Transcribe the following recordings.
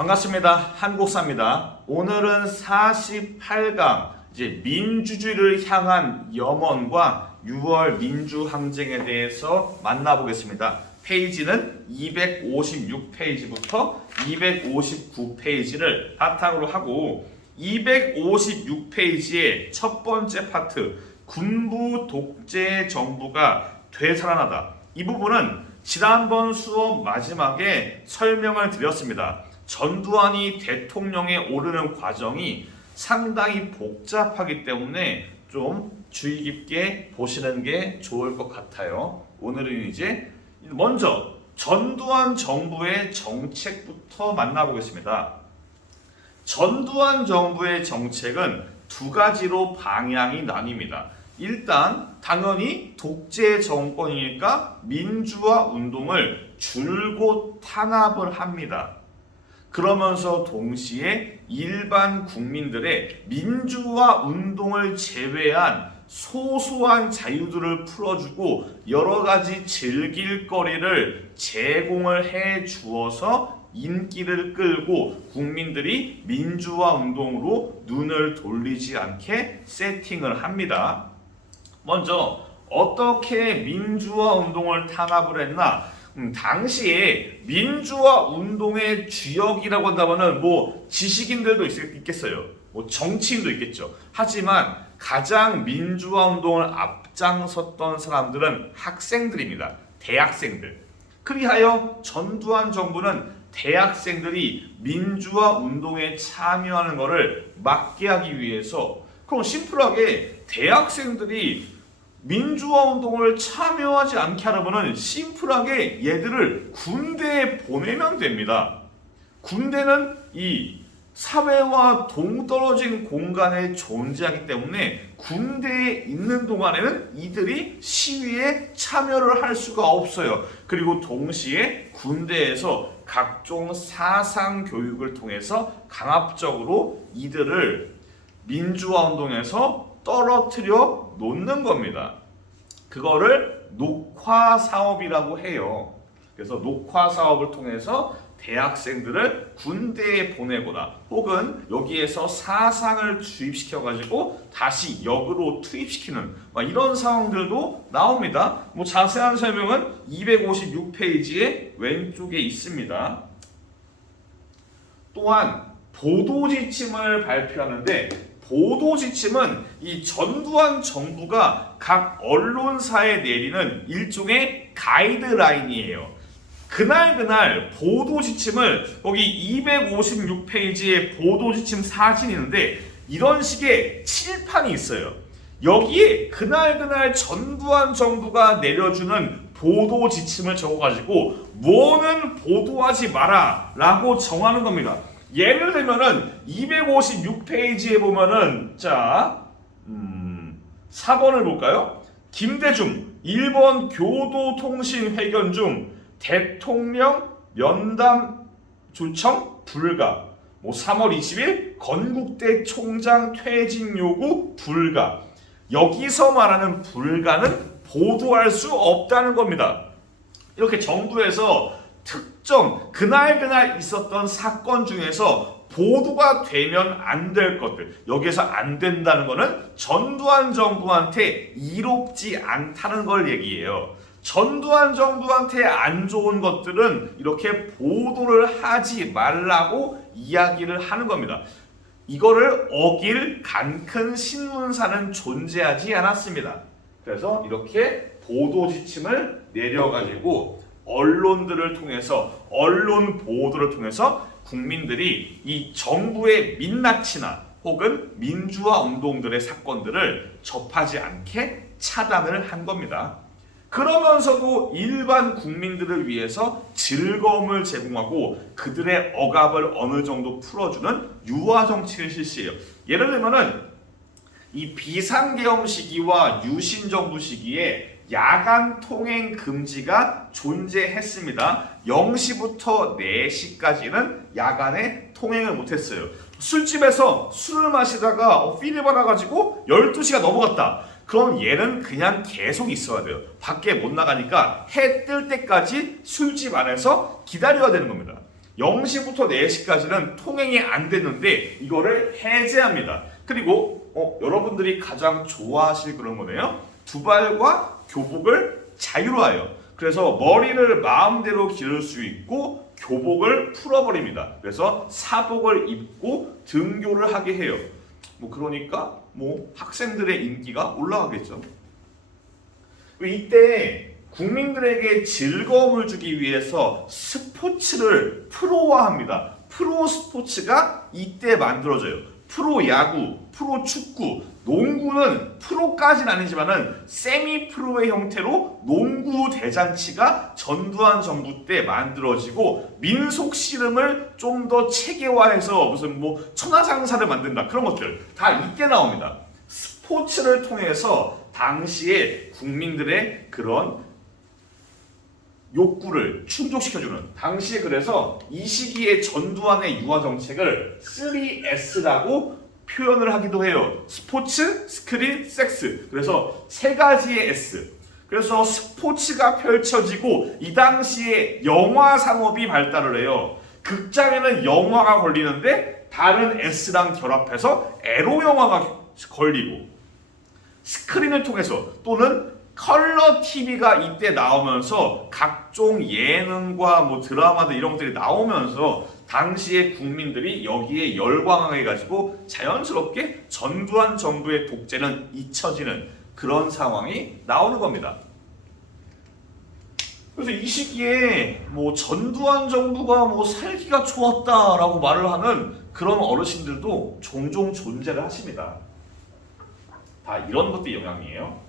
반갑습니다. 한국사입니다. 오늘은 48강 이제 민주주의를 향한 염원과 6월 민주항쟁에 대해서 만나보겠습니다. 페이지는 256페이지부터 259페이지를 바탕으로 하고 256페이지의 첫 번째 파트 군부 독재 정부가 되살아나다. 이 부분은 지난번 수업 마지막에 설명을 드렸습니다. 전두환이 대통령에 오르는 과정이 상당히 복잡하기 때문에 좀 주의 깊게 보시는 게 좋을 것 같아요. 오늘은 이제 먼저 전두환 정부의 정책부터 만나보겠습니다. 전두환 정부의 정책은 두 가지로 방향이 나뉩니다. 일단 당연히 독재 정권이니까 민주화 운동을 줄곧 탄압을 합니다. 그러면서 동시에 일반 국민들의 민주화 운동을 제외한 소소한 자유들을 풀어주고 여러 가지 즐길 거리를 제공을 해 주어서 인기를 끌고 국민들이 민주화 운동으로 눈을 돌리지 않게 세팅을 합니다. 먼저 어떻게 민주화 운동을 탄압을 했나? 당시에 민주화 운동의 주역이라고 한다면은 뭐 지식인들도 있겠어요. 뭐 정치인도 있겠죠. 하지만 가장 민주화 운동을 앞장섰던 사람들은 학생들입니다. 대학생들. 그리하여 전두환 정부는 대학생들이 민주화 운동에 참여하는 것을 막게 하기 위해서 그럼 심플하게 대학생들이 민주화 운동을 참여하지 않게 하려면 심플하게 얘들을 군대에 보내면 됩니다. 군대는 이 사회와 동떨어진 공간에 존재하기 때문에 군대에 있는 동안에는 이들이 시위에 참여를 할 수가 없어요. 그리고 동시에 군대에서 각종 사상 교육을 통해서 강압적으로 이들을 민주화 운동에서 떨어뜨려 놓는 겁니다. 그거를 녹화 사업이라고 해요. 그래서 녹화 사업을 통해서 대학생들을 군대에 보내거나 혹은 여기에서 사상을 주입시켜 가지고 다시 역으로 투입시키는 이런 상황들도 나옵니다. 뭐 자세한 설명은 256페이지의 왼쪽에 있습니다. 또한 보도 지침을 발표하는데 보도 지침은 이 전두환 정부가 각 언론사에 내리는 일종의 가이드라인이에요. 그날 보도 지침을 여기 256페이지에 보도 지침 사진이 있는데 이런 식의 칠판이 있어요. 여기에 그날 전두환 정부가 내려주는 보도 지침을 적어가지고 뭐는 보도하지 마라 라고 정하는 겁니다. 예를 들면은 256페이지에 보면은 4번을 볼까요? 김대중 일본 교도통신회견 중 대통령 면담 조청 불가. 3월 20일 건국대 총장 퇴진 요구 불가. 여기서 말하는 불가는 보도할 수 없다는 겁니다. 이렇게 정부에서 특정 그날 있었던 사건 중에서 보도가 되면 안 될 것들, 여기에서 안 된다는 것은 전두환 정부한테 이롭지 않다는 걸 얘기해요. 전두환 정부한테 안 좋은 것들은 이렇게 보도를 하지 말라고 이야기를 하는 겁니다. 이거를 어길 간큰 신문사는 존재하지 않았습니다. 그래서 이렇게 보도 지침을 내려가지고 언론들을 통해서 언론 보도를 통해서 국민들이 이 정부의 민낯이나 혹은 민주화 운동들의 사건들을 접하지 않게 차단을 한 겁니다. 그러면서도 일반 국민들을 위해서 즐거움을 제공하고 그들의 억압을 어느 정도 풀어주는 유화 정치를 실시해요. 예를 들면은 이 비상계엄 시기와 유신정부 시기에 야간 통행 금지가 존재했습니다. 0시부터 4시까지는 야간에 통행을 못했어요. 술집에서 술을 마시다가 필이 받아가지고 12시가 넘어갔다. 그럼 얘는 그냥 계속 있어야 돼요. 밖에 못 나가니까 해 뜰 때까지 술집 안에서 기다려야 되는 겁니다. 0시부터 4시까지는 통행이 안 됐는데 이거를 해제합니다. 그리고 여러분들이 가장 좋아하실 그런 거네요. 두발과 교복을 자유로 하여. 그래서 머리를 마음대로 기를 수 있고 교복을 풀어버립니다. 그래서 사복을 입고 등교를 하게 해요. 그러니까 학생들의 인기가 올라가겠죠. 이때 국민들에게 즐거움을 주기 위해서 스포츠를 프로화합니다. 프로 스포츠가 이때 만들어져요. 프로 야구, 프로 축구, 농구는 프로까지는 아니지만은 세미 프로의 형태로 농구 대잔치가 전두환 정부 때 만들어지고 민속 씨름을 좀 더 체계화해서 무슨 천하장사를 만든다 그런 것들 다 이때 나옵니다. 스포츠를 통해서 당시에 국민들의 그런 욕구를 충족시켜주는 당시에 그래서 이 시기에 전두환의 유화 정책을 3S라고 표현을 하기도 해요. 스포츠, 스크린, 섹스. 그래서 세 가지의 S. 그래서 스포츠가 펼쳐지고 이 당시에 영화 산업이 발달을 해요. 극장에는 영화가 걸리는데 다른 S랑 결합해서 에로 영화가 걸리고 스크린을 통해서 또는 컬러 TV가 이때 나오면서 각종 예능과 드라마들 이런 것들이 나오면서 당시에 국민들이 여기에 열광해가지고 자연스럽게 전두환 정부의 독재는 잊혀지는 그런 상황이 나오는 겁니다. 그래서 이 시기에 전두환 정부가 살기가 좋았다라고 말을 하는 그런 어르신들도 종종 존재를 하십니다. 다 이런 것들이 영향이에요.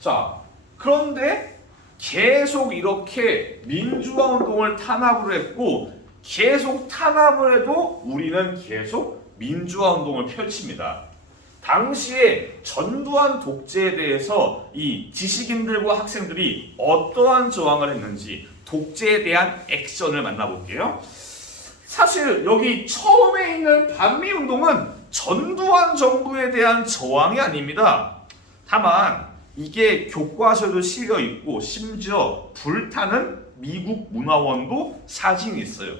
자, 그런데 계속 이렇게 민주화 운동을 탄압을 했고 계속 탄압을 해도 우리는 계속 민주화 운동을 펼칩니다. 당시에 전두환 독재에 대해서 이 지식인들과 학생들이 어떠한 저항을 했는지 독재에 대한 액션을 만나볼게요. 사실 여기 처음에 있는 반미운동은 전두환 정부에 대한 저항이 아닙니다. 다만 이게 교과서에도 실려 있고 심지어 불타는 미국 문화원도 사진이 있어요.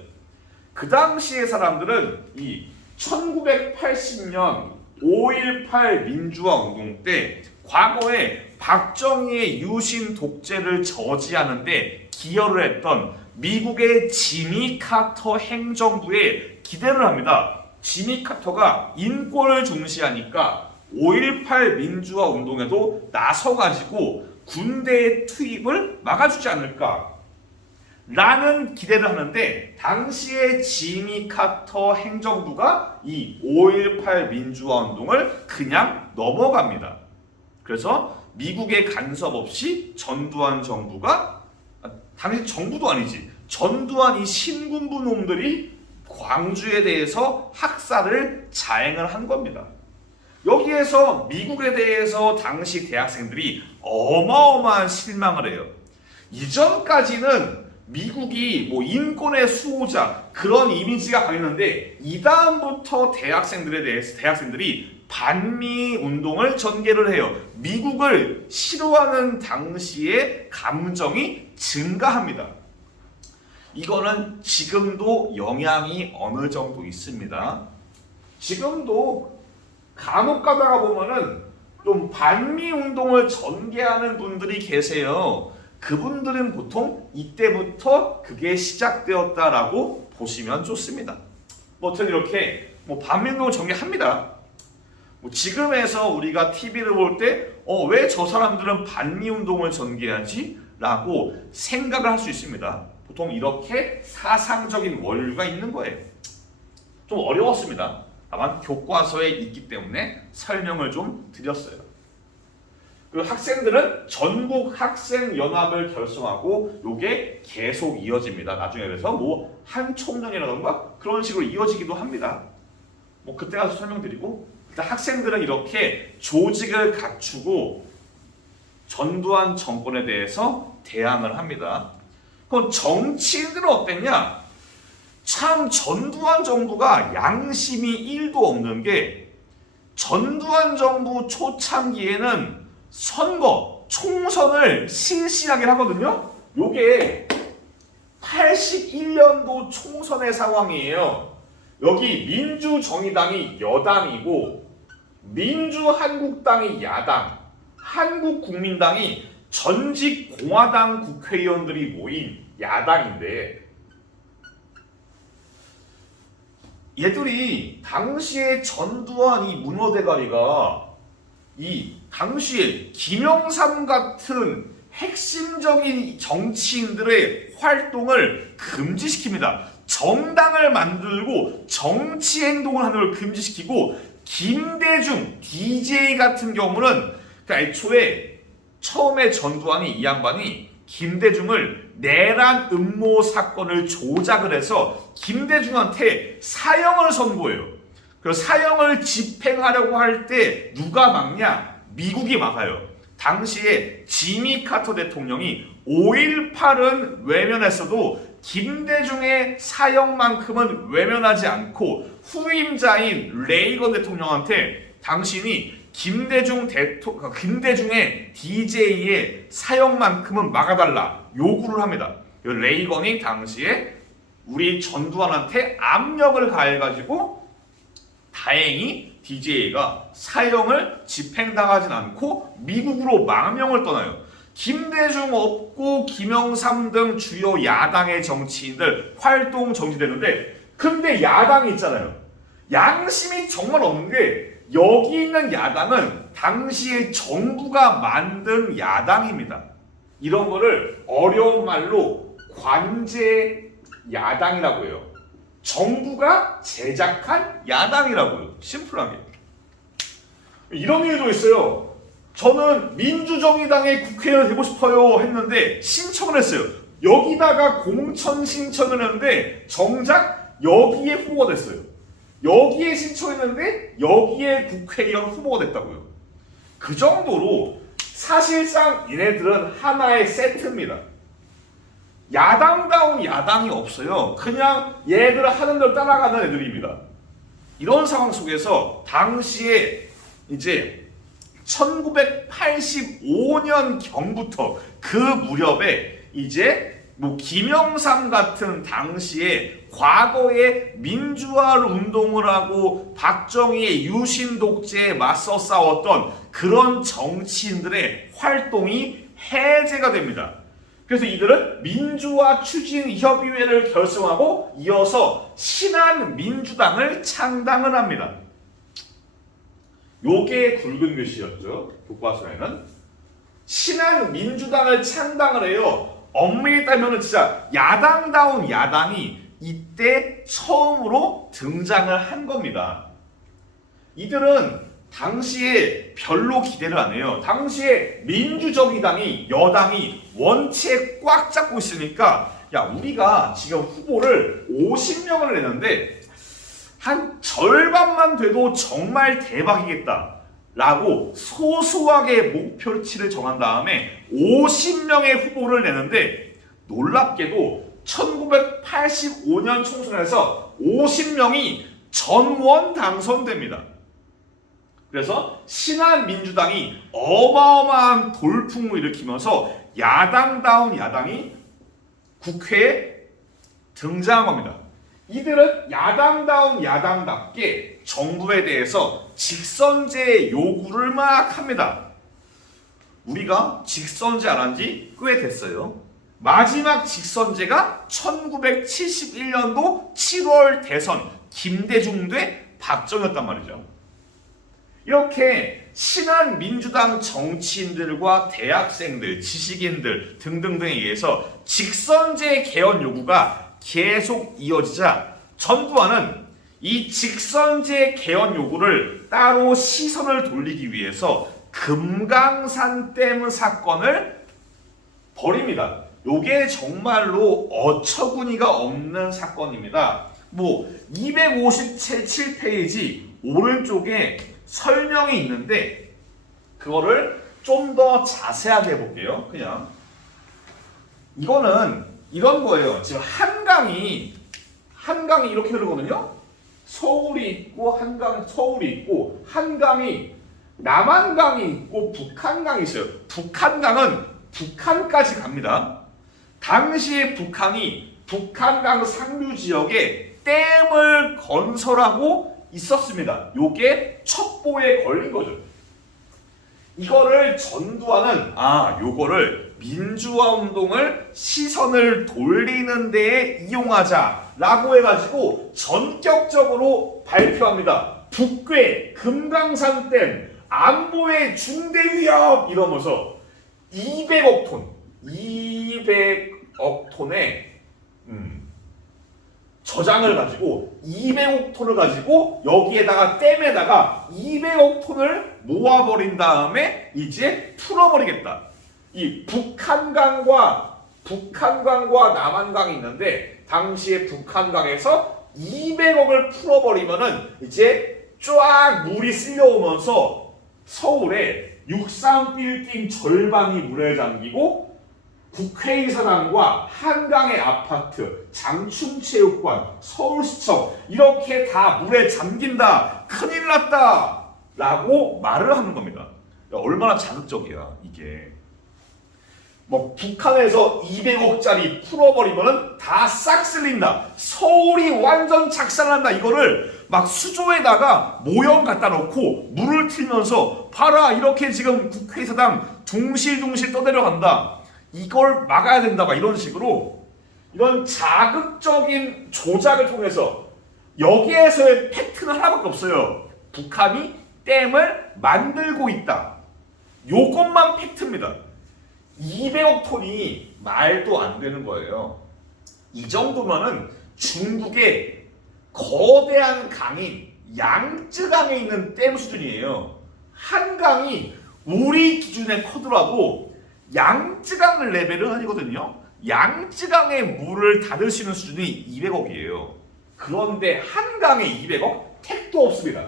그 당시의 사람들은 이 1980년 5.18 민주화 운동 때 과거에 박정희의 유신 독재를 저지하는데 기여를 했던 미국의 지미 카터 행정부에 기대를 합니다. 지미 카터가 인권을 중시하니까 5.18 민주화 운동에도 나서가지고 군대의 투입을 막아주지 않을까 라는 기대를 하는데 당시에 지미 카터 행정부가 이 5.18 민주화 운동을 그냥 넘어갑니다. 그래서 미국의 간섭 없이 전두환 정부가 당시 정부도 아니지 전두환 이 신군부 놈들이 광주에 대해서 학살을 자행을 한 겁니다. 여기에서 미국에 대해서 당시 대학생들이 어마어마한 실망을 해요. 이전까지는 미국이 인권의 수호자 그런 이미지가 강했는데 이 다음부터 대학생들이 반미 운동을 전개를 해요. 미국을 싫어하는 당시의 감정이 증가합니다. 이거는 지금도 영향이 어느 정도 있습니다. 지금도 간혹 가다가 보면은 좀 반미 운동을 전개하는 분들이 계세요. 그분들은 보통 이때부터 그게 시작되었다라고 보시면 좋습니다. 어쨌든 이렇게 반미 운동을 전개합니다. 지금에서 우리가 TV를 볼 때 왜 저 사람들은 반미 운동을 전개하지? 라고 생각을 할 수 있습니다. 보통 이렇게 사상적인 원류가 있는 거예요. 좀 어려웠습니다. 다만 교과서에 있기 때문에 설명을 좀 드렸어요. 그리고 학생들은 전국 학생연합을 결성하고 이게 계속 이어집니다. 나중에 그래서 한 총련이라던가 그런 식으로 이어지기도 합니다. 그때 가서 설명드리고 일단 학생들은 이렇게 조직을 갖추고 전두환 정권에 대해서 대항을 합니다. 그럼 정치인들은 어땠냐? 참 전두환 정부가 양심이 1도 없는 게 전두환 정부 초창기에는 선거, 총선을 실시하긴 하거든요. 요게 81년도 총선의 상황이에요. 여기 민주정의당이 여당이고 민주한국당이 야당, 한국국민당이 전직 공화당 국회의원들이 모인 야당인데 얘들이 당시에 전두환 이 문어대가리가 이 당시에 김영삼 같은 핵심적인 정치인들의 활동을 금지시킵니다. 정당을 만들고 정치 행동을 하는 걸 금지시키고 김대중 DJ 같은 경우는 애초에 처음에 전두환이 이 양반이 김대중을 내란 음모 사건을 조작을 해서 김대중한테 사형을 선고해요. 그래서 사형을 집행하려고 할 때 누가 막냐? 미국이 막아요. 당시에 지미 카터 대통령이 5.18은 외면했어도 김대중의 사형만큼은 외면하지 않고 후임자인 레이건 대통령한테 당신이 김대중의 DJ의 사형만큼은 막아달라 요구를 합니다. 레이건이 당시에 우리 전두환한테 압력을 가해가지고 다행히 DJ가 사형을 집행당하진 않고 미국으로 망명을 떠나요. 김대중 없고 김영삼 등 주요 야당의 정치인들 활동 정지되는데 근데 야당이 있잖아요. 양심이 정말 없는 게 여기 있는 야당은 당시에 정부가 만든 야당입니다. 이런 거를 어려운 말로 관제 야당이라고 해요. 정부가 제작한 야당이라고요. 심플하게. 이런 일도 있어요. 저는 민주정의당의 국회의원 되고 싶어요 했는데 신청을 했어요. 여기다가 공천 신청을 했는데 정작 여기에 후보가 됐어요. 여기에 신청했는데 여기에 국회의원 후보가 됐다고요. 그 정도로 사실상 얘네들은 하나의 세트입니다. 야당다운 야당이 없어요. 그냥 얘들 하는 대로 따라가는 애들입니다. 이런 상황 속에서 당시에 이제 1985년 경부터 그 무렵에 이제 뭐 김영삼 같은 당시에 과거에 민주화 운동을 하고 박정희의 유신 독재에 맞서 싸웠던 그런 정치인들의 활동이 해제가 됩니다. 그래서 이들은 민주화 추진협의회를 결성하고 이어서 신한민주당을 창당을 합니다. 요게 굵은 글씨였죠. 교과서에는. 신한민주당을 창당을 해요. 엄밀히 따지면 진짜 야당다운 야당이 이때 처음으로 등장을 한 겁니다. 이들은 당시에 별로 기대를 안 해요. 당시에 민주정의당이 여당이 원체 꽉 잡고 있으니까 야 우리가 지금 후보를 50명을 내는데 한 절반만 돼도 정말 대박이겠다 라고 소소하게 목표치를 정한 다음에 50명의 후보를 내는데 놀랍게도 1985년 총선에서 50명이 전원 당선됩니다. 그래서 신한민주당이 어마어마한 돌풍을 일으키면서 야당다운 야당이 국회에 등장한 겁니다. 이들은 야당다운 야당답게 정부에 대해서 직선제 요구를 막 합니다. 우리가 직선제 안 한 지 꽤 됐어요. 마지막 직선제가 1971년도 7월 대선 김대중 대 박정희였단 말이죠. 이렇게 신한민주당 정치인들과 대학생들, 지식인들 등등등에 의해서 직선제 개헌 요구가 계속 이어지자 전두환은 이 직선제 개헌 요구를 따로 시선을 돌리기 위해서 금강산댐 사건을 벌입니다. 요게 정말로 어처구니가 없는 사건입니다. 뭐 257페이지 오른쪽에 설명이 있는데 그거를 좀 더 자세하게 해볼게요. 그냥 이거는 이런 거예요. 지금 한강이 이렇게 흐르거든요. 서울이 있고 서울이 있고 한강이 남한강이 있고 북한강이 있어요. 북한강은 북한까지 갑니다. 당시에 북한이 북한강 상류 지역에 댐을 건설하고 있었습니다. 요게 첩보에 걸린 거죠. 이거를 전두환은 요거를 민주화 운동을 시선을 돌리는 데에 이용하자라고 해가지고 전격적으로 발표합니다. 북괴, 금강산댐, 안보의 중대 위협 이러면서 200억 톤의 저장을 가지고 200억 톤을 가지고 여기에다가 댐에다가 200억 톤을 모아버린 다음에 이제 풀어버리겠다. 이 북한강과 남한강이 있는데 당시에 북한강에서 200억을 풀어버리면은 이제 쫙 물이 쓸려오면서 서울에 63빌딩 절반이 물에 잠기고 국회의사당과 한강의 아파트, 장충체육관, 서울시청 이렇게 다 물에 잠긴다. 큰일 났다. 라고 말을 하는 겁니다. 얼마나 자극적이야 이게. 뭐 북한에서 200억짜리 풀어버리면은 다 싹 쓸린다. 서울이 완전 작살난다. 이거를 막 수조에다가 모형 갖다 놓고 물을 틀면서 봐라 이렇게 지금 국회의사당 둥실둥실 떠내려간다. 이걸 막아야 된다. 막 이런 식으로 이런 자극적인 조작을 통해서 여기에서의 팩트는 하나밖에 없어요. 북한이 댐을 만들고 있다. 요것만 팩트입니다. 200억 톤이 말도 안 되는 거예요. 이 정도면은 중국의 거대한 강인 양쯔강에 있는 댐 수준이에요. 한강이 우리 기준에 커더라도 양쯔강 레벨은 아니거든요. 양쯔강의 물을 닫을 수 있는 수준이 200억이에요. 그런데 한강에 200억? 택도 없습니다.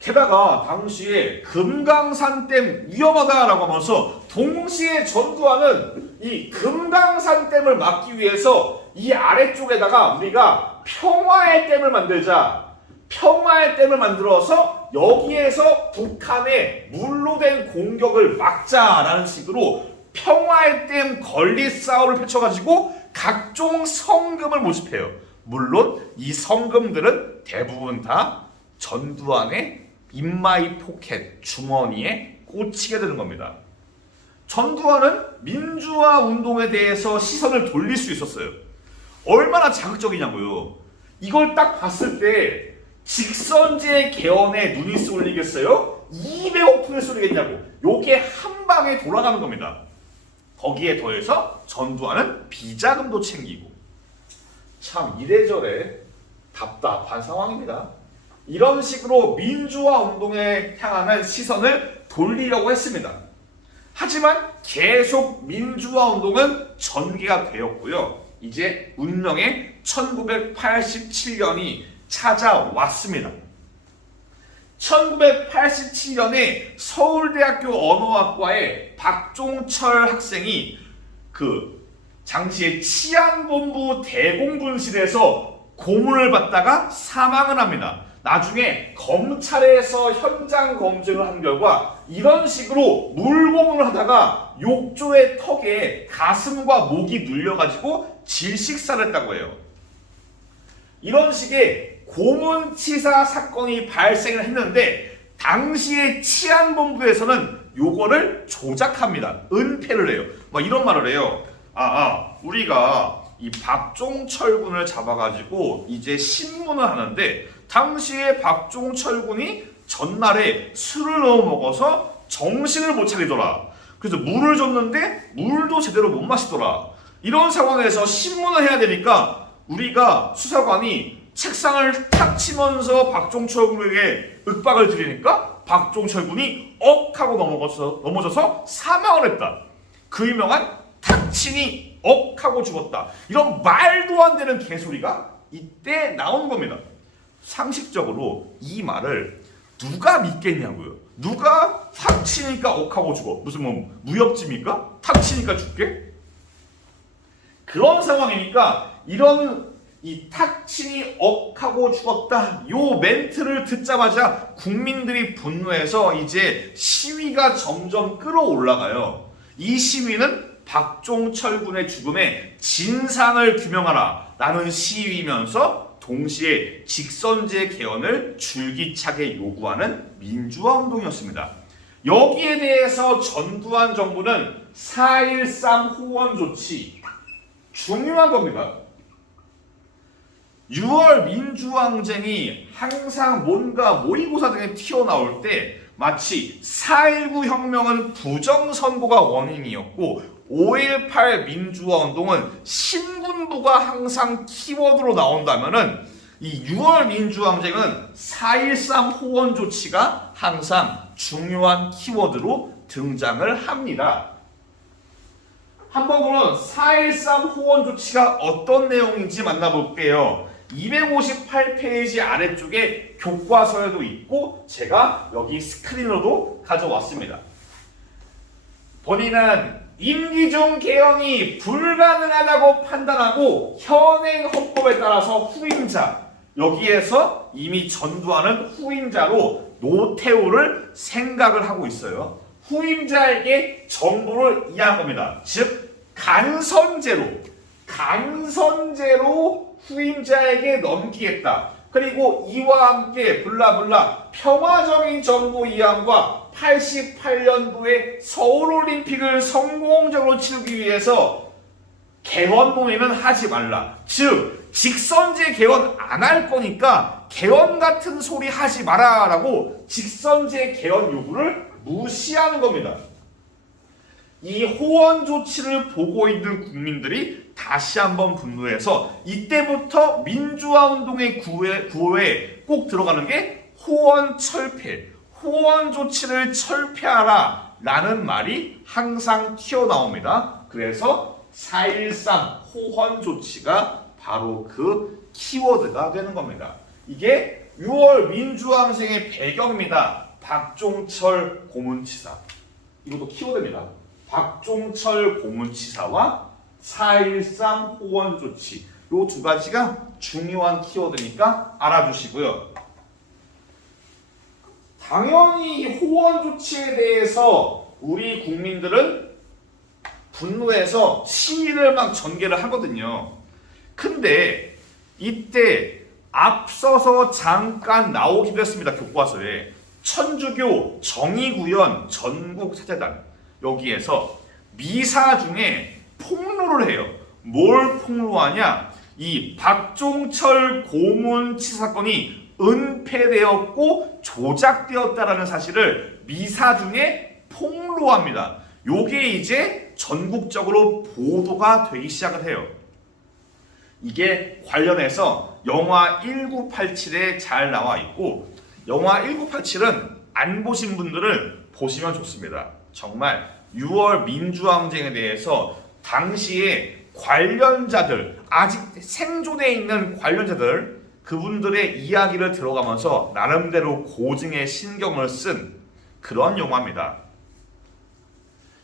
게다가 당시에 금강산댐 위험하다라고 하면서 동시에 전두환은 이 금강산댐을 막기 위해서 이 아래쪽에다가 우리가 평화의 댐을 만들자. 평화의 댐을 만들어서 여기에서 북한의 물로 된 공격을 막자라는 식으로 평화의 댐 건립 사업을 펼쳐가지고 각종 성금을 모집해요. 물론 이 성금들은 대부분 다 전두환의 인마이 포켓 주머니에 꽂히게 되는 겁니다. 전두환은 민주화 운동에 대해서 시선을 돌릴 수 있었어요. 얼마나 자극적이냐고요. 이걸 딱 봤을 때 직선제 개헌에 눈이 쏠리겠어요? 200억 톤에 쏠리겠냐고. 요게 한 방에 돌아가는 겁니다. 거기에 더해서 전두환은 비자금도 챙기고. 참 이래저래 답답한 상황입니다. 이런 식으로 민주화 운동에 향하는 시선을 돌리려고 했습니다. 하지만 계속 민주화 운동은 전개가 되었고요. 이제 운명의 1987년이 찾아왔습니다. 1987년에 서울대학교 언어학과의 박종철 학생이 당시에 치안본부 대공분실에서 고문을 받다가 사망을 합니다. 나중에 검찰에서 현장 검증을 한 결과 이런 식으로 물고문을 하다가 욕조의 턱에 가슴과 목이 눌려가지고 질식사를 했다고 해요. 이런 식의 고문치사 사건이 발생을 했는데 당시에 치안본부에서는 요거를 조작합니다. 은폐를 해요. 막 이런 말을 해요. 우리가 이 박종철 군을 잡아가지고 이제 신문을 하는데 당시에 박종철 군이 전날에 술을 너무 먹어서 정신을 못 차리더라. 그래서 물을 줬는데 물도 제대로 못 마시더라. 이런 상황에서 신문을 해야 되니까 우리가 수사관이 책상을 탁 치면서 박종철 군에게 윽박을 드리니까 박종철 군이 억 하고 넘어져서 사망을 했다. 그 유명한 탁 치니 억 하고 죽었다. 이런 말도 안 되는 개소리가 이때 나온 겁니다. 상식적으로 이 말을 누가 믿겠냐고요. 누가 탁 치니까 억 하고 죽어. 무슨 뭐 무협지입니까? 탁 치니까 죽게? 그런 상황이니까 이런 이 탁 치니 억 하고 죽었다. 요 멘트를 듣자마자 국민들이 분노해서 이제 시위가 점점 끌어올라가요. 이 시위는 박종철 군의 죽음의 진상을 규명하라 라는 시위이면서 동시에 직선제 개헌을 줄기차게 요구하는 민주화 운동이었습니다. 여기에 대해서 전두환 정부는 4.13 호원 조치, 중요한 겁니다. 6월 민주항쟁이 항상 뭔가 모의고사 등에 튀어나올 때 마치 4.19 혁명은 부정선거가 원인이었고 5.18 민주화운동은 신군부가 항상 키워드로 나온다면은 이 6월 민주항쟁은 4.13 호원 조치가 항상 중요한 키워드로 등장을 합니다. 한번 그러면 4.13 호원 조치가 어떤 내용인지 만나볼게요. 258페이지 아래쪽에 교과서에도 있고 제가 여기 스크린으로도 가져왔습니다. 본인은 임기 중 개헌이 불가능하다고 판단하고 현행 헌법에 따라서 후임자, 여기에서 이미 전두환은 후임자로 노태우를 생각을 하고 있어요. 후임자에게 정보를 이해한 겁니다. 즉 간선제로 후임자에게 넘기겠다. 그리고 이와 함께 블라블라 평화적인 정부 이양과 88년도에 서울올림픽을 성공적으로 치르기 위해서 개헌 논의는 하지 말라. 즉 직선제 개헌 안 할 거니까 개헌 같은 소리 하지 마라 라고 직선제 개헌 요구를 무시하는 겁니다. 이 호원 조치를 보고 있는 국민들이 다시 한번 분노해서 이때부터 민주화 운동의 구호에 꼭 들어가는 게 호원 철폐, 호원 조치를 철폐하라 라는 말이 항상 튀어나옵니다. 그래서 4.13 호원 조치가 바로 그 키워드가 되는 겁니다. 이게 6월 민주항쟁의 배경입니다. 박종철 고문치사, 이것도 키워드입니다. 박종철 고문치사와 4.13 호원 조치, 이 두 가지가 중요한 키워드니까 알아주시고요. 당연히 이 호원 조치에 대해서 우리 국민들은 분노해서 시위를 막 전개를 하거든요. 근데 이때 앞서서 잠깐 나오기도 했습니다. 교과서에 천주교 정의구현 전국사재단, 여기에서 미사 중에 폭로를 해요. 뭘 폭로하냐? 이 박종철 고문치사 사건이 은폐되었고 조작되었다라는 사실을 미사 중에 폭로합니다. 요게 이제 전국적으로 보도가 되기 시작을 해요. 이게 관련해서 영화 1987에 잘 나와 있고, 영화 1987은 안 보신 분들은 보시면 좋습니다. 정말 6월 민주항쟁에 대해서 당시에 관련자들, 아직 생존해 있는 관련자들, 그분들의 이야기를 들어가면서 나름대로 고증에 신경을 쓴 그런 영화입니다.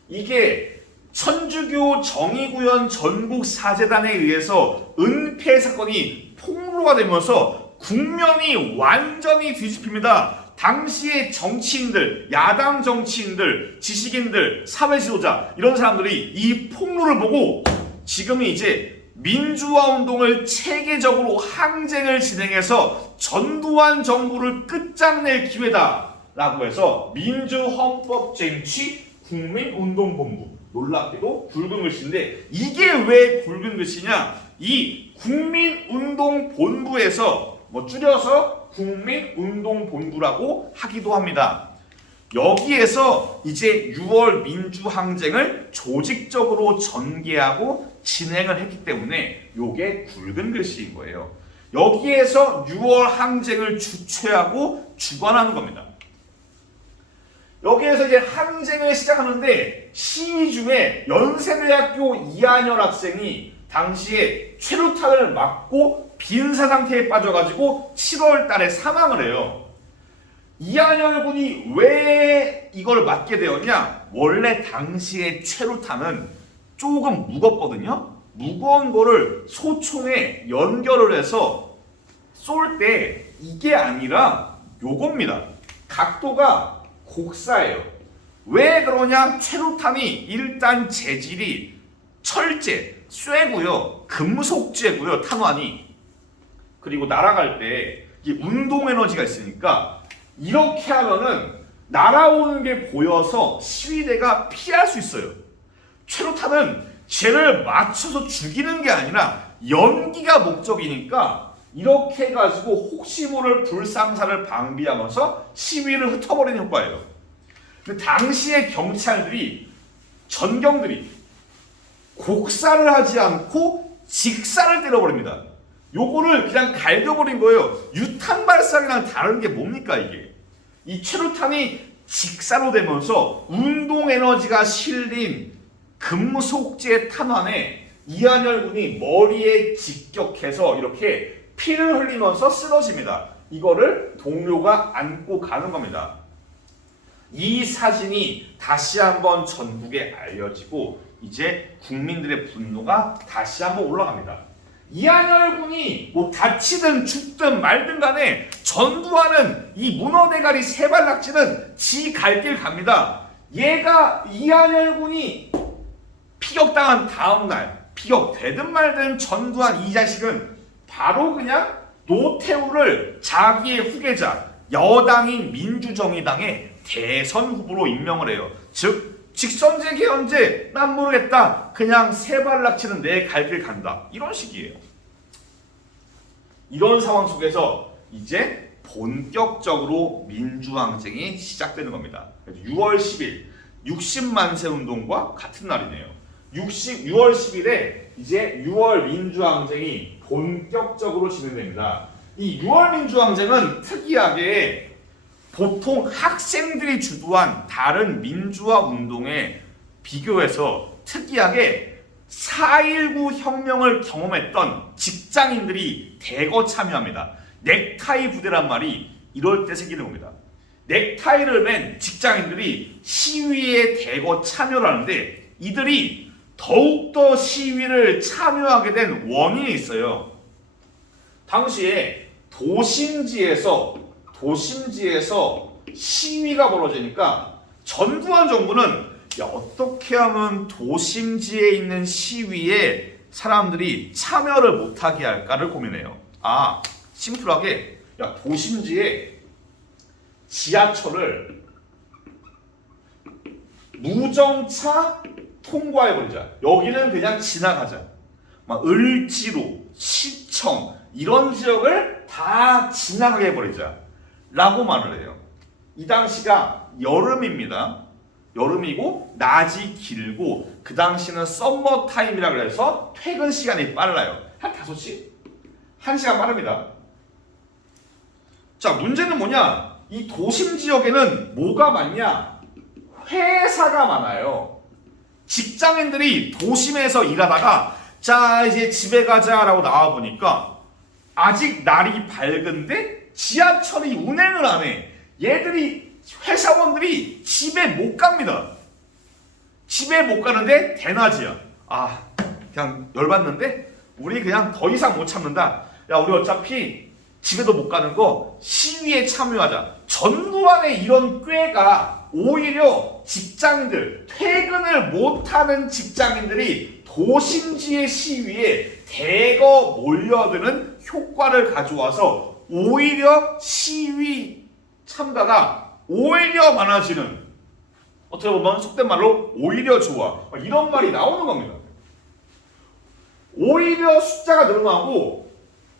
이게 천주교 정의구현 전국사재단에 의해서 은폐 사건이 폭로가 되면서 국면이 완전히 뒤집힙니다. 당시의 정치인들, 야당 정치인들, 지식인들, 사회 지도자, 이런 사람들이 이 폭로를 보고 지금이 이제 민주화 운동을 체계적으로 항쟁을 진행해서 전두환 정부를 끝장낼 기회다 라고 해서 민주헌법쟁취 국민운동본부, 놀랍게도 굵은 글씨인데 이게 왜 굵은 글씨냐? 이 국민운동본부에서 줄여서 국민운동본부라고 하기도 합니다. 여기에서 이제 6월 민주항쟁을 조직적으로 전개하고 진행을 했기 때문에 요게 굵은 글씨인 거예요. 여기에서 6월 항쟁을 주최하고 주관하는 겁니다. 여기에서 이제 항쟁을 시작하는데 시위 중에 연세대학교 이한열 학생이 당시에 최루탄을 맞고 빈사 상태에 빠져가지고 7월 달에 사망을 해요. 이한열 군이 왜 이걸 맞게 되었냐? 원래 당시에 최루탄은 조금 무겁거든요. 무거운 거를 소총에 연결을 해서 쏠 때 이게 아니라 요겁니다. 각도가 곡사예요. 왜 그러냐? 최루탄이 일단 재질이 철제, 쇠고요. 금속재고요. 탄환이. 그리고 날아갈 때 이 운동 에너지가 있으니까 이렇게 하면은 날아오는 게 보여서 시위대가 피할 수 있어요. 최루탄은 쟤를 맞춰서 죽이는 게 아니라 연기가 목적이니까 이렇게 해가지고 혹시 모를 불상사를 방비하면서 시위를 흩어버리는 효과예요. 근데 당시의 경찰들이, 전경들이 곡사를 하지 않고 직사를 때려버립니다. 요거를 그냥 갈겨버린 거예요. 유탄 발사기랑 다른 게 뭡니까 이게? 이 최루탄이 직사로 되면서 운동 에너지가 실린 금속재 탄환에 이한열군이 머리에 직격해서 이렇게 피를 흘리면서 쓰러집니다. 이거를 동료가 안고 가는 겁니다. 이 사진이 다시 한번 전국에 알려지고 이제 국민들의 분노가 다시 한번 올라갑니다. 이한열군이 뭐 다치든 죽든 말든 간에 전두환은 이 문어대가리 세발낙지는 지 갈 길 갑니다. 얘가 이한열군이 피격당한 다음날 피격되든 말든 전두환 이 자식은 바로 그냥 노태우를 자기의 후계자 여당인 민주정의당의 대선 후보로 임명을 해요. 즉 직선제 개헌제 난 모르겠다. 그냥 세발낙지는 내 갈 길 간다. 이런 식이에요. 이런 상황 속에서 이제 본격적으로 민주항쟁이 시작되는 겁니다. 6월 10일 60만세 운동과 같은 날이네요. 6월 10일에 이제 6월 민주항쟁이 본격적으로 진행됩니다. 이 6월 민주항쟁은 특이하게 보통 학생들이 주도한 다른 민주화 운동에 비교해서 특이하게 4.19 혁명을 경험했던 직장인들이 대거 참여합니다. 넥타이 부대란 말이 이럴 때 생기는 겁니다. 넥타이를 맨 직장인들이 시위에 대거 참여를 하는데 이들이 더욱더 시위를 참여하게 된 원인이 있어요. 당시에 도심지에서 시위가 벌어지니까 전두환 정부는 야, 어떻게 하면 도심지에 있는 시위에 사람들이 참여를 못하게 할까를 고민해요. 심플하게 야, 도심지에 지하철을 무정차 통과해버리자. 여기는 그냥 지나가자. 막 을지로, 시청 이런 지역을 다 지나가게 해버리자 라고 말을 해요. 이 당시가 여름입니다. 여름이고 낮이 길고 그 당시는 썸머 타임이라 그래서 퇴근 시간이 빨라요. 한 5시? 1시간 빠릅니다. 자, 문제는 뭐냐? 이 도심 지역에는 뭐가 많냐? 회사가 많아요. 직장인들이 도심에서 일하다가 자 이제 집에 가자라고 나와보니까 아직 날이 밝은데 지하철이 운행을 안 해. 회사원들이 집에 못 갑니다. 집에 못 가는데 대낮이야. 그냥 열받는데 우리 그냥 더 이상 못 참는다. 야, 우리 어차피 집에도 못 가는 거 시위에 참여하자. 전두환의 이런 꾀가 오히려 직장인들, 퇴근을 못하는 직장인들이 도심지의 시위에 대거 몰려드는 효과를 가져와서 오히려 시위 참가가 오히려 많아지는, 어떻게 보면 속된 말로 오히려 좋아, 이런 말이 나오는 겁니다. 오히려 숫자가 늘어나고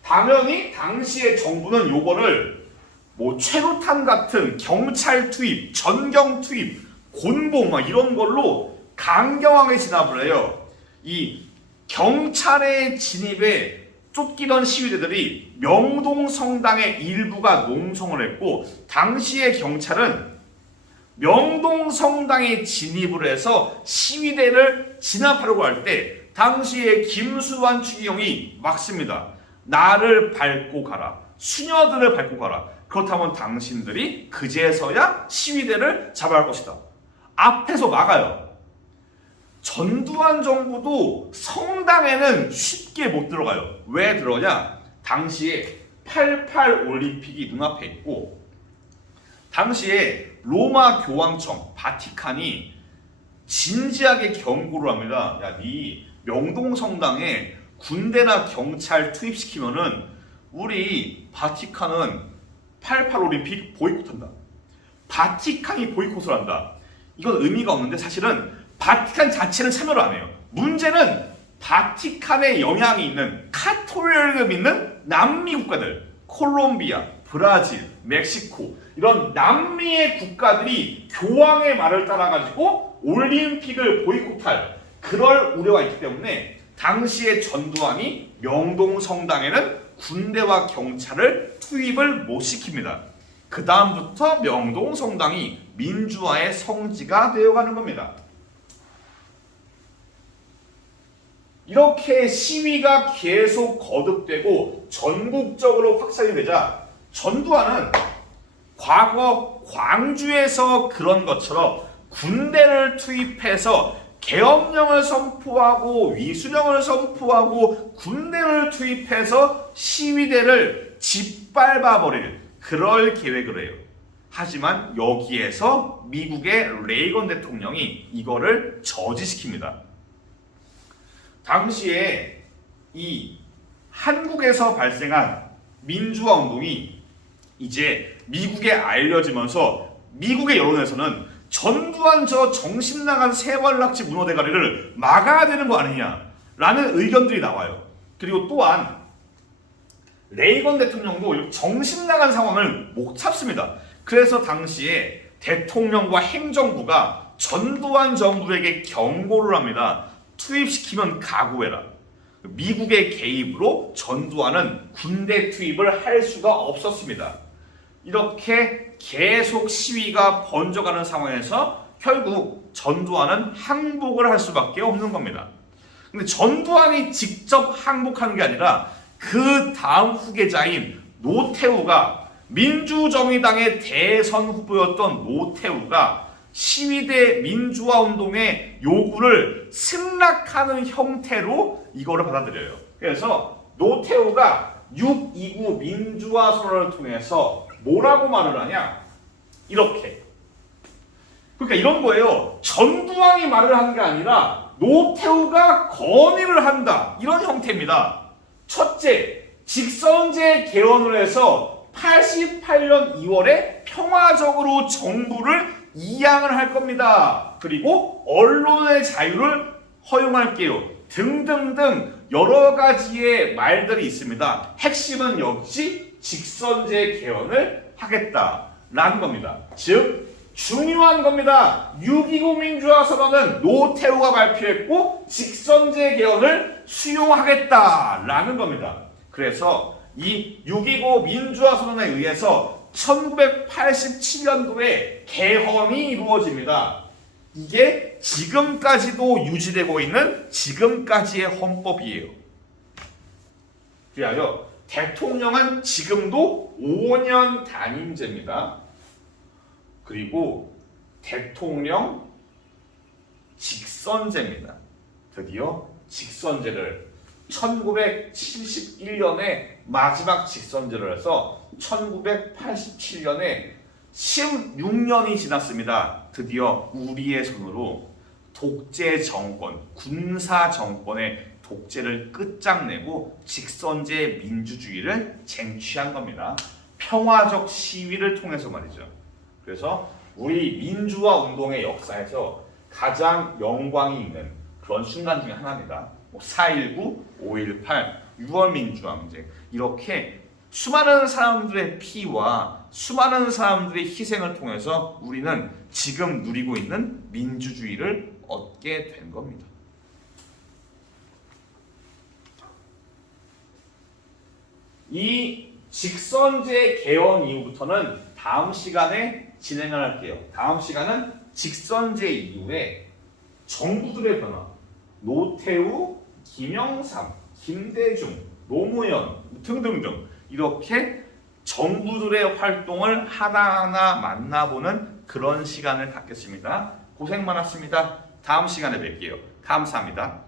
당연히 당시의 정부는 요거를 뭐 최루탄 같은 경찰 투입, 전경 투입, 곤봉 이런 걸로 강경하게 진압을 해요. 이 경찰의 진입에 쫓기던 시위대들이 명동성당의 일부가 농성을 했고, 당시의 경찰은 명동성당에 진입을 해서 시위대를 진압하려고 할 때 당시에 김수환 추기경이 막습니다. 나를 밟고 가라. 수녀들을 밟고 가라. 그렇다면 당신들이 그제서야 시위대를 잡아야 할 것이다. 앞에서 막아요. 전두환 정부도 성당에는 쉽게 못 들어가요. 왜 들어가냐? 당시에 88 올림픽이 눈앞에 있고 당시에 로마 교황청 바티칸이 진지하게 경고를 합니다. 야, 네 명동성당에 군대나 경찰 투입시키면은 우리 바티칸은 88 올림픽 보이콧한다. 바티칸이 보이콧을 한다. 이건 의미가 없는데 사실은 바티칸 자체는 참여를 안 해요. 문제는 바티칸에 영향이 있는 카톨릭을 믿는 남미 국가들, 콜롬비아, 브라질, 멕시코 이런 남미의 국가들이 교황의 말을 따라가지고 올림픽을 보이콧할 그럴 우려가 있기 때문에 당시의 전두환이 명동성당에는 군대와 경찰을 투입을 못 시킵니다. 그 다음부터 명동성당이 민주화의 성지가 되어가는 겁니다. 이렇게 시위가 계속 거듭되고 전국적으로 확산이 되자 전두환은 과거 광주에서 그런 것처럼 군대를 투입해서 계엄령을 선포하고 위수령을 선포하고 군대를 투입해서 시위대를 짓밟아버릴 그럴 계획을 해요. 하지만 여기에서 미국의 레이건 대통령이 이거를 저지시킵니다. 당시에 이 한국에서 발생한 민주화 운동이 이제 미국에 알려지면서 미국의 여론에서는 전두환 저 정신 나간 세월낙지 문어 대가리를 막아야 되는 거 아니냐라는 의견들이 나와요. 그리고 또한 레이건 대통령도 정신 나간 상황을 못 참습니다. 그래서 당시에 대통령과 행정부가 전두환 정부에게 경고를 합니다. 투입시키면 각오해라. 미국의 개입으로 전두환은 군대 투입을 할 수가 없었습니다. 이렇게 계속 시위가 번져가는 상황에서 결국 전두환은 항복을 할 수밖에 없는 겁니다. 근데 전두환이 직접 항복하는 게 아니라 그 다음 후계자인 노태우가 민주정의당의 대선 후보였던 노태우가 시위대 민주화 운동의 요구를 승낙하는 형태로 이거를 받아들여요. 그래서 노태우가 6.29 민주화 선언을 통해서 뭐라고 말을 하냐? 이렇게. 그러니까 이런 거예요. 전두환이 말을 하는 게 아니라 노태우가 건의를 한다. 이런 형태입니다. 첫째, 직선제 개헌을 해서 88년 2월에 평화적으로 정부를 이양을 할 겁니다. 그리고 언론의 자유를 허용할게요. 등등등 여러 가지의 말들이 있습니다. 핵심은 역시 직선제 개헌을 하겠다라는 겁니다. 즉 중요한 겁니다. 6.29 민주화 선언은 노태우가 발표했고 직선제 개헌을 수용하겠다라는 겁니다. 그래서 이 6.29 민주화 선언에 의해서 1987년도에 개헌이 이루어집니다. 이게 지금까지도 유지되고 있는 지금까지의 헌법이에요. 그리하여 대통령은 지금도 5년 단임제입니다. 그리고 대통령 직선제입니다. 드디어 직선제를 1971년에 마지막 직선제를 해서 1987년에 16년이 지났습니다. 드디어 우리의 손으로 독재 정권, 군사 정권의 독재를 끝장내고 직선제 민주주의를 쟁취한 겁니다. 평화적 시위를 통해서 말이죠. 그래서 우리 민주화 운동의 역사에서 가장 영광이 있는 그런 순간 중에 하나입니다. 4.19, 5.18, 6월 민주항쟁 이렇게 수많은 사람들의 피와 수많은 사람들의 희생을 통해서 우리는 지금 누리고 있는 민주주의를 얻게 된 겁니다. 이 직선제 개헌 이후부터는 다음 시간에 진행을 할게요. 다음 시간은 직선제 이후에 정부들의 변화, 노태우, 김영삼, 김대중, 노무현 등등등 이렇게 정부들의 활동을 하나하나 만나보는 그런 시간을 갖겠습니다. 고생 많았습니다. 다음 시간에 뵐게요. 감사합니다.